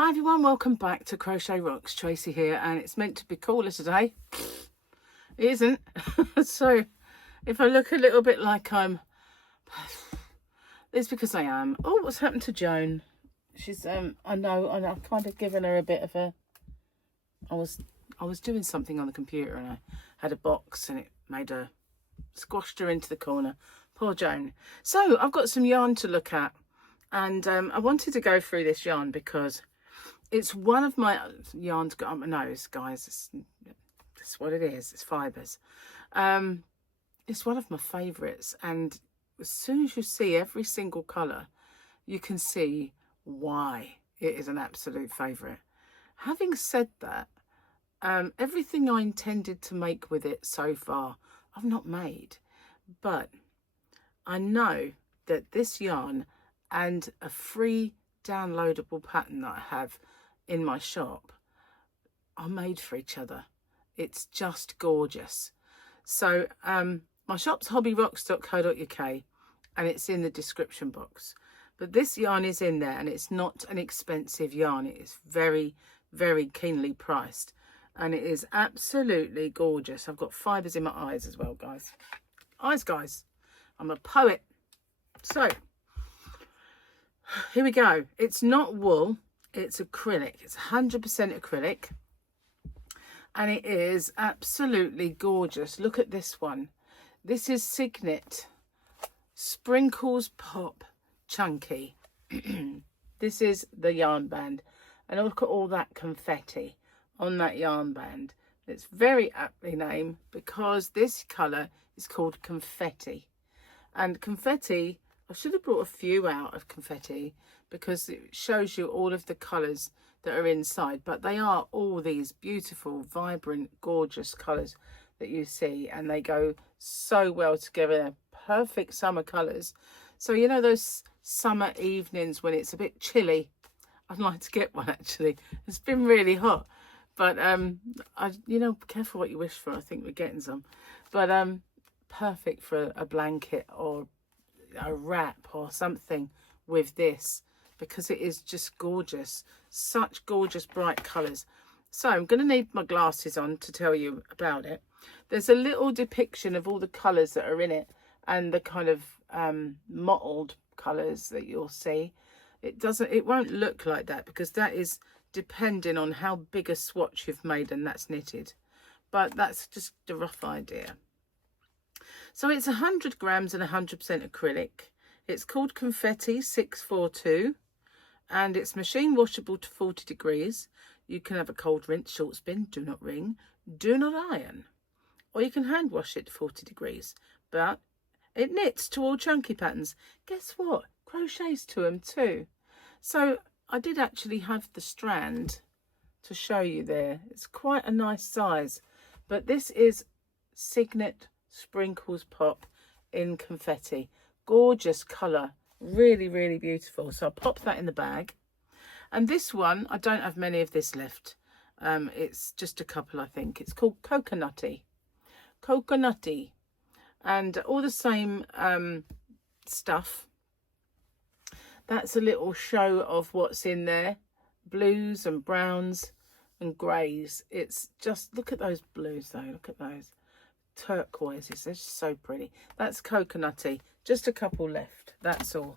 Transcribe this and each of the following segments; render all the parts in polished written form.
Hi everyone, welcome back to Crochet Rocks. Tracy here, and it's meant to be cooler today. It isn't. So if I look a little bit like it's because I am. Oh, what's happened to Joan? She's I know, and I've kind of given her a bit of a I was doing something on the computer and I had a box and it made her squashed her into the corner. Poor Joan. So I've got some yarn to look at, and I wanted to go through this yarn because it's one of my yarns got up my nose, guys. It's what it is. It's fibres. It's one of my favourites, and as soon as you see every single colour, you can see why it is an absolute favourite. Having said that, everything I intended to make with it so far, I've not made, but I know that this yarn and a free downloadable pattern that I have in my shop are made for each other. It's just gorgeous. So my shop's hobbyrocks.co.uk, and it's in the description box, but this yarn is in there, and it's not an expensive yarn. It is very, very keenly priced, and it is absolutely gorgeous. I've got fibres in my eyes as well, guys. Guys, I'm a poet. So here we go. It's not wool, it's acrylic. It's 100% acrylic, and it is absolutely gorgeous. Look at this one. This is Cygnet Sprinkles Pop Chunky. This is the yarn band, and look at all that confetti on that yarn band. It's very aptly named because this colour is called confetti, and confetti, I should have brought a few out of confetti because it shows you all of the colours that are inside, but they are all these beautiful, vibrant, gorgeous colours that you see, and they go so well together. They're perfect summer colours. So you know those summer evenings when it's a bit chilly, I'd like to get one actually. It's been really hot, but you know, careful what you wish for. I think we're getting some, but perfect for a blanket or a wrap or something with this, because it is just gorgeous. Such gorgeous bright colours. So I'm going to need my glasses on to tell you about it. There's a little depiction of all the colours that are in it and the kind of mottled colours that you'll see. It won't look like that because that is depending on how big a swatch you've made and that's knitted, but that's just a rough idea. So it's 100 grams and 100% acrylic. It's called Confetti 642, and it's machine washable to 40 degrees. You can have a cold rinse, short spin, do not wring, do not iron, or you can hand wash it to 40 degrees. But it knits to all chunky patterns. Guess what? Crochets to them too. So I did actually have the strand to show you there. It's quite a nice size, but this is Cygnet Sprinkles Pop in confetti. Gorgeous colour, really, really beautiful. So I'll pop that in the bag. And this one, I don't have many of this left. It's just a couple, I think. It's called Coconutty. Coconutty. And all the same stuff. That's a little show of what's in there. Blues and browns and greys. It's just, look at those blues though. Look at those. Turquoises, they're just so pretty. That's Coconutty. Just a couple left, that's all.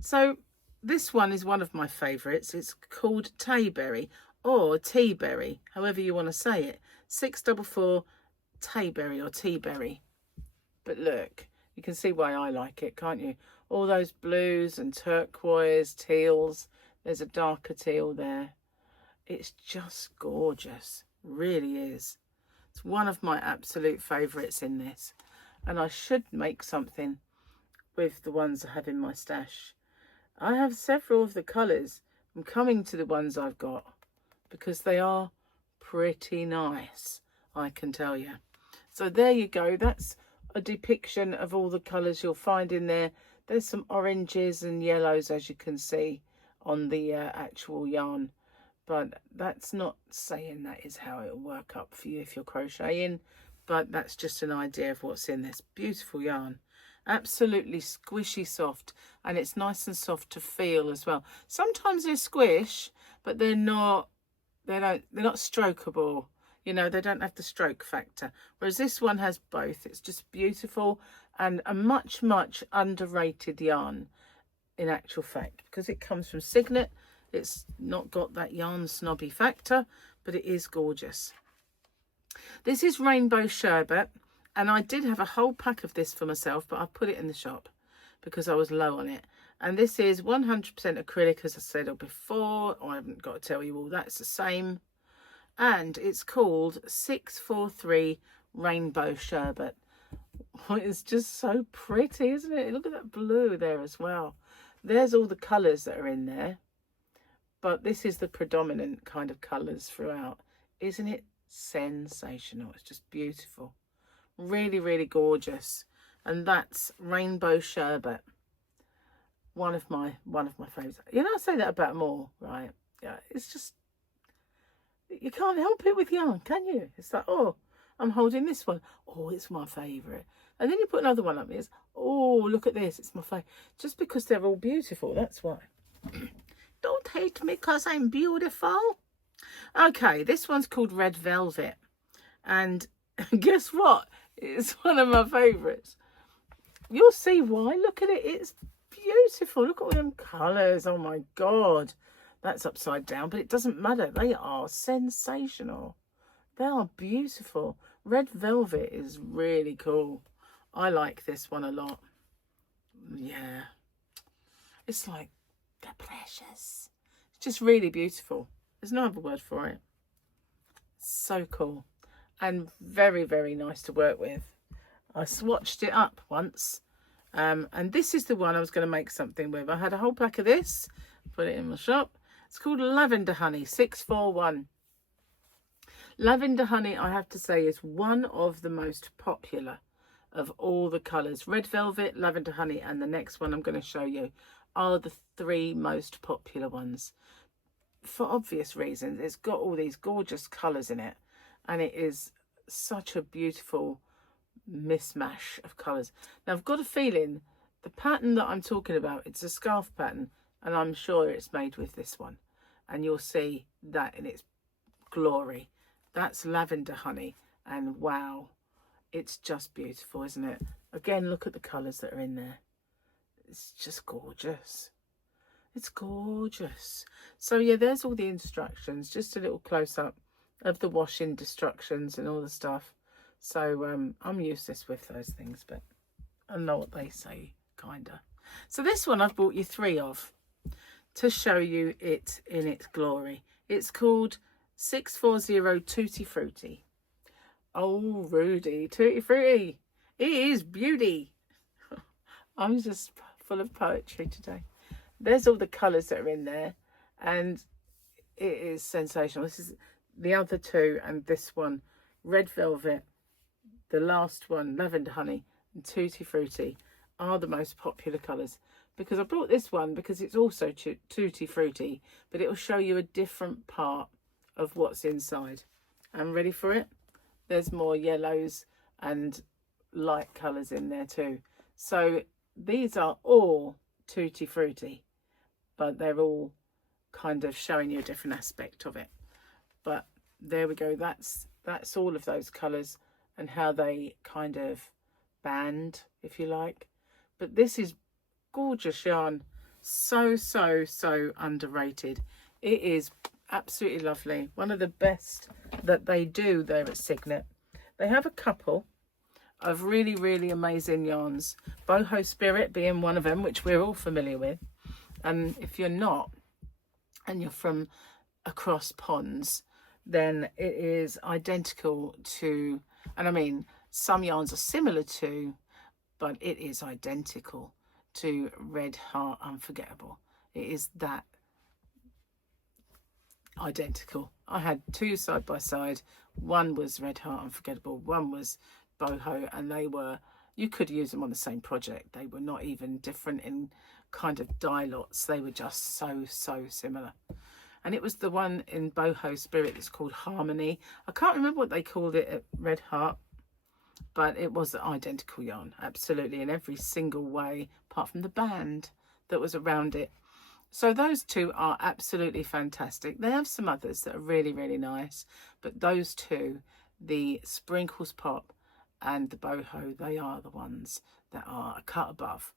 So this one is one of my favourites. It's called Tayberry or Teaberry, however you want to say it. 644 Tayberry or Teaberry. But look, you can see why I like it, can't you? All those blues and turquoise, teals. There's a darker teal there. It's just gorgeous, really is. It's one of my absolute favourites in this, and I should make something with the ones I have in my stash. I have several of the colours. I'm coming to the ones I've got because they are pretty nice, I can tell you. So there you go. That's a depiction of all the colours you'll find in there. There's some oranges and yellows, as you can see on the actual yarn. But that's not saying that is how it'll work up for you if you're crocheting. But that's just an idea of what's in this beautiful yarn. Absolutely squishy soft. And it's nice and soft to feel as well. Sometimes they squish, but they're not strokeable. You know, they don't have the stroke factor. Whereas this one has both. It's just beautiful and a much, much underrated yarn in actual fact, because it comes from Cygnet. It's not got that yarn snobby factor, but it is gorgeous. This is Rainbow Sherbet, and I did have a whole pack of this for myself, but I put it in the shop because I was low on it. And this is 100% acrylic, as I said before. I haven't got to tell you all that's the same. And it's called 643 Rainbow Sherbet. It's just so pretty, isn't it? Look at that blue there as well. There's all the colours that are in there, but this is the predominant kind of colours throughout. Isn't it sensational? It's just beautiful. Really, really gorgeous. And that's Rainbow Sherbet. One of my favourites. You know, I say that about more, right? Yeah, it's just, you can't help it with yarn, can you? It's like, oh, I'm holding this one. Oh, it's my favourite. And then you put another one up there. Oh, look at this. It's my favourite. Just because they're all beautiful, that's why. Don't hate me because I'm beautiful. Okay, this one's called Red Velvet. And guess what? It's one of my favourites. You'll see why. Look at it. It's beautiful. Look at all them colours. Oh, my God. That's upside down, but it doesn't matter. They are sensational. They are beautiful. Red Velvet is really cool. I like this one a lot. Yeah. It's like, they're precious. It's just really beautiful. There's no other word for it. So cool. And very, very nice to work with. I swatched it up once. And this is the one I was going to make something with. I had a whole pack of this. Put it in my shop. It's called Lavender Honey 641. Lavender Honey, I have to say, is one of the most popular of all the colours. Red Velvet, Lavender Honey, and the next one I'm going to show you are the three most popular ones. For obvious reasons, it's got all these gorgeous colours in it, and it is such a beautiful mismatch of colours. Now, I've got a feeling the pattern that I'm talking about, it's a scarf pattern, and I'm sure it's made with this one, and you'll see that in its glory. That's Lavender Honey, and wow, it's just beautiful, isn't it? Again, look at the colours that are in there. It's just gorgeous. It's gorgeous. So yeah, there's all the instructions, just a little close-up of the washing instructions and all the stuff. So I'm useless with those things, but I know what they say, kinda. So this one I've bought you 3 of to show you it in its glory. It's called 640 Tutti Frutti. Oh, Rudy, Tutti Frutti. It is beauty. I'm just full of poetry today. There's all the colours that are in there, and it is sensational. This is the other 2, and this one, Red Velvet, the last one, Lavender Honey, and Tutti Frutti, are the most popular colours. Because I brought this one because it's also Tutti Frutti, but it will show you a different part of what's inside. I'm ready for it. There's more yellows and light colours in there too. So these are all Tutti Frutti, but they're all kind of showing you a different aspect of it. But there we go. That's all of those colours and how they kind of band, if you like. But this is gorgeous yarn. So underrated. It is absolutely lovely. One of the best that they do there at Cygnet. They have a couple of really amazing yarns, Boho Spirit being one of them, which we're all familiar with. And if you're not, and you're from across ponds, then it is identical to, and I mean, some yarns are similar to, but it is identical to Red Heart Unforgettable. It is that identical. I had 2 side by side. One was Red Heart Unforgettable, one was Boho, and they were, you could use them on the same project. They were not even different in kind of dye lots. They were just so similar. And it was the one in Boho Spirit that's called Harmony. I can't remember what they called it at Red Heart, but it was identical yarn, absolutely, in every single way, apart from the band that was around it. So those two are absolutely fantastic. They have some others that are really, really nice, but those two, the Sprinkles Pop and the Boho, they are the ones that are a cut above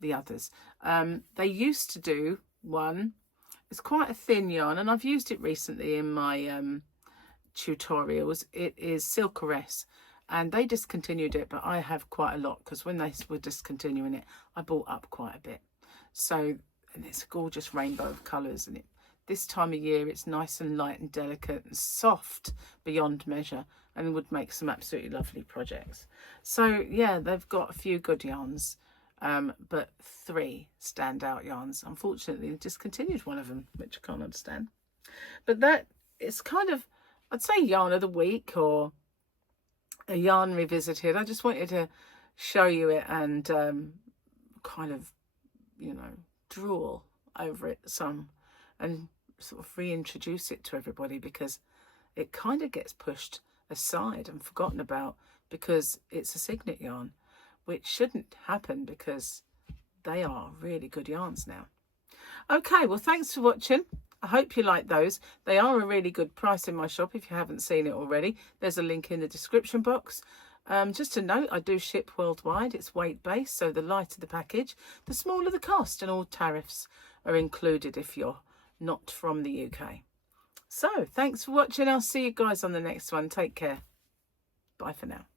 the others. They used to do one, it's quite a thin yarn, and I've used it recently in my tutorials. It is Silkeress, and they discontinued it, but I have quite a lot because when they were discontinuing it, I bought up quite a bit. So, and it's a gorgeous rainbow of colours, and this time of year it's nice and light and delicate and soft beyond measure, and would make some absolutely lovely projects. So yeah, they've got a few good yarns, but 3 standout yarns. Unfortunately, they discontinued one of them, which I can't understand. But that it's kind of, I'd say, yarn of the week or a yarn revisited. I just wanted to show you it and kind of, you know, drool over it some and sort of reintroduce it to everybody, because it kind of gets pushed aside and forgotten about because it's a Cygnet yarn, which shouldn't happen because they are really good yarns now. Okay, well, thanks for watching. I hope you like those. They are a really good price in my shop if you haven't seen it already. There's a link in the description box. Just a note, I do ship worldwide. It's weight-based, so the lighter the package, the smaller the cost, and all tariffs are included if you're not from the UK. So, thanks for watching. I'll see you guys on the next one. Take care. Bye for now.